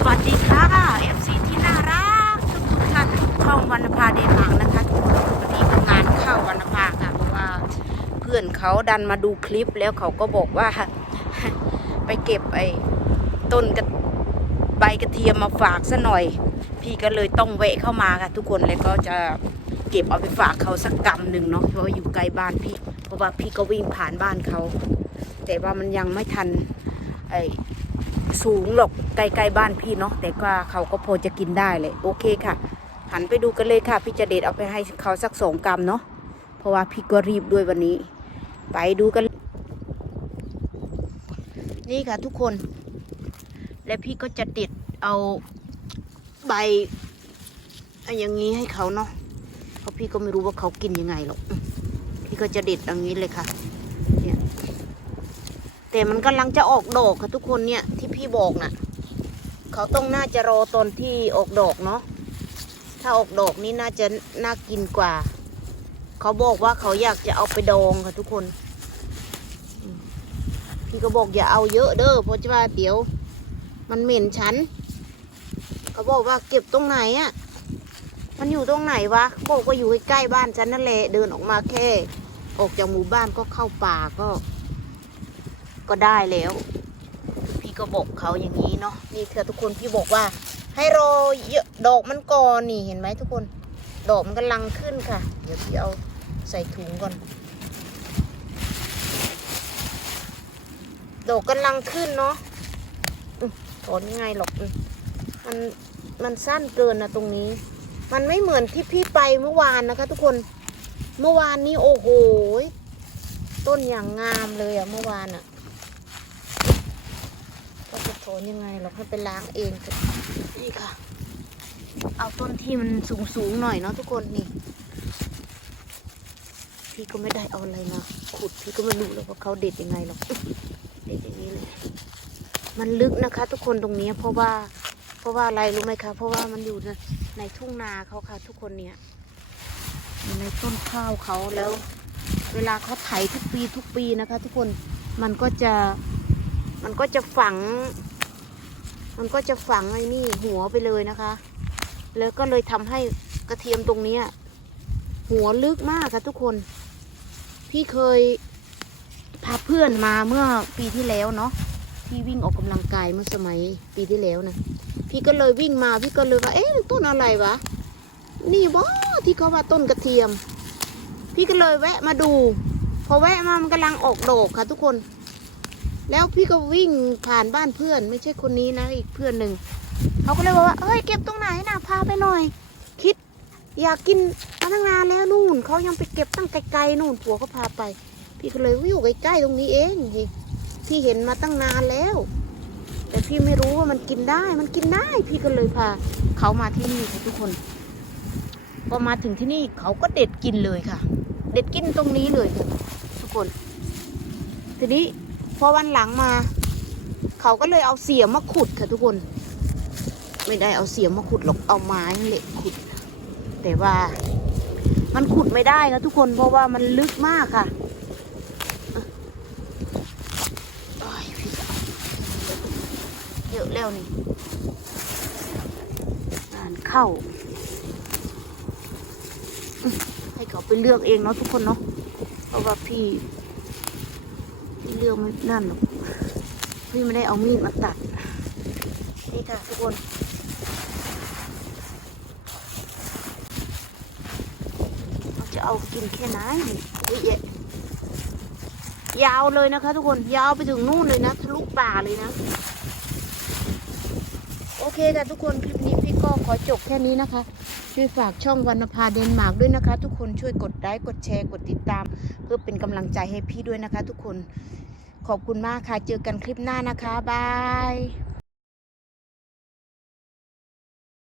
สวัสดีค่ะ FC ที่น่ารักทุกทุกท่านช่องวรรณภาเดนมาร์กนะคะทุกคนวันนี้ก็งานเข้าวรรณภาค่ะเพราะว่าเพื่อนเขาดันมาดูคลิปแล้วเขาก็บอกว่า ไปเก็บไอ้ต้นกระใบกระเทียมมาฝากซะหน่อย พี่ก็เลยต้องแวะเข้ามาค่ะ ทุกคนแล้วก็จะเก็บเอาไปฝากเขาสักกำหนึ่งเนาะเพราะว่าอยู่ใกลบ้านพี่ เพราะว่าพี่ก็วิ่งผ่านบ้านเขา แต่ว่ามันยังไม่ทันไอ้ สูงหรอกใกล้ๆบ้านพี่เนาะแต่ว่าเขาก็พอจะกินได้เลยโอเคค่ะ หันไปดูกันเลยค่ะ พี่จะเด็ดเอาไปให้เขาสักสองกรัมเนาะเพราะว่าพี่ก็รีบด้วยวันนี้ ไปดูกัน นี่ค่ะทุกคน และพี่ก็จะเด็ดเอาใบอันอย่างนี้ให้เขาเนาะเพราะพี่ก็ไม่รู้ว่าเขากินยังไงหรอกพี่ก็จะเด็ดอย่างนี้เลยค่ะ แต่มันกำลังจะออกดอกค่ะทุกคนเนี่ยที่พี่บอกน่ะ เขาต้องน่าจะรอตอนที่ออกดอกเนาะถ้าออกดอกนี่น่าจะน่ากินกว่า เขาบอกว่าเขาอยากจะเอาไปดองค่ะทุกคน พี่ก็บอกอย่าเอาเยอะเด้อเพราะว่าเดี๋ยว มันเหม็นฉัน เขาบอกว่าเก็บตรงไหนอะ่ะ มันอยู่ตรงไหนวะเขาบอกว่าอยู่ใกล้บ้านฉันนั่นแหละเดินออกมาแค่ ออกจากหมู่บ้านก็เข้าป่าก็ ก็ได้แล้ว พี่ก็บอกเขาอย่างนี้เนาะนี่เธอทุกคนพี่บอกว่า ให้รอเยอะดอกมันก่อนนี่เห็นไหมทุกคน ดอกมันกำลังขึ้นค่ะ เดี๋ยวพี่เอาใส่ถุงก่อน ดอกกำลังขึ้นเนาะอถอนยังไงหรอกมันมันสั้นเกินนะตรงนี้ มันไม่เหมือนที่พี่ไปเมื่อวานนะคะ ทุกคนเมื่อวานนี้โอ้โหต้นอย่างงามเลยอะเมื่อวานอะ อนยังไงเราให้ไปล้างเองนี่ค่ะ เอาต้นที่มันสูงสูงหน่อยเนาะทุกคนนี่ พี่ก็ไม่ได้เอาอะไรมาขุดพี่ก็ไม่รู้เลยว่าเขาเด็ดยังไงหรอกเด็ดอย่างนี้เลย มันลึกนะคะ ทุกคนตรงนี้เพราะว่าเพราะว่าอะไรรู้ไหมคะเพราะว่ามันอยู่ในในทุ่งนาเขาค่ะ ทุกคนเนี่ยอยู่ในต้นข้าวเขาแล้ว เวลาเขาไถทุกปีทุกปีนะคะ ทุกคนมันก็จะมันก็จะฝัง มันก็จะฝังไอ้นี่หัวไปเลยนะคะ แล้วก็เลยทำให้กระเทียมตรงเนี้ยหัวลึกมากค่ะทุกคน พี่เคยพาเพื่อนมาเมื่อปีที่แล้วเนาะพี่วิ่งออกกำลังกายเมื่อสมัยปีที่แล้วนะพี่ก็เลยวิ่งมาพี่ก็เลยว่า เอ๊ะต้นอะไรวะ นี่บ่ที่เขาว่าต้นกระเทียม พี่ก็เลยแวะมาดู พอแวะมามันกำลังออกดอกค่ะทุกคน แล้วพี่ก็วิ่งผ่านบ้านเพื่อน ไม่ใช่คนนี้นะอีกเพื่อนหนึ่งเขาก็เลยบอกว่าเอ้ยเก็บตรงไหนนะพาไปหน่อย คิด อยากกินมาตั้งนานแล้วนู่นเขายังไปเก็บตั้งไกลๆนู่นผัวเขาพาไป พี่ก็เลยวิ่งอยู่ใกล้ๆตรงนี้เองจริงพี่เห็นมาตั้งนานแล้ว แต่พี่ไม่รู้ว่ามันกินได้ มันกินได้ พี่ก็เลยพาเขามาที่นี่ค่ะทุกคนพอมาถึงที่นี่เขาก็เด็ดกินเลยค่ะ เด็ดกินตรงนี้เลยค่ะทุกคน ทีนี้ พอวันหลังมา เขาก็เลยเอาเสียมมาขุดค่ะทุกคน ไม่ได้เอาเสียมมาขุดหรอกเอาไม้เหล็กขุด แต่ว่า มันขุดไม่ได้ค่ะทุกคนเพราะว่ามันลึกมากค่ะเยอะแล้วนี่งานเข้าให้เขาไปเลือกเองเนาะทุกคนเนาะเพราะว่าพี่ เลือกไม่นั่นหรอกพี่ไม่ได้เอามีดมาตัด นี่ค่ะทุกคนเราจะเอากินแค่ไหนเยอะยะยาวเลยนะคะ ทุกคนยาวไปถึงนู่นเลยนะทะลุป่าเลยนะ โอเคค่ะทุกคนคลิปนี้พี่ก็ขอจบแค่นี้นะคะช่วยฝากช่องวรรณภาเดนมาร์กด้วยนะคะ ทุกคนช่วยกดไลค์กดแชร์กดติดตาม เพื่อเป็นกำลังใจให้พี่ด้วยนะคะ ทุกคน ขอบคุณมากค่ะ เจอกันคลิปหน้านะคะ บาย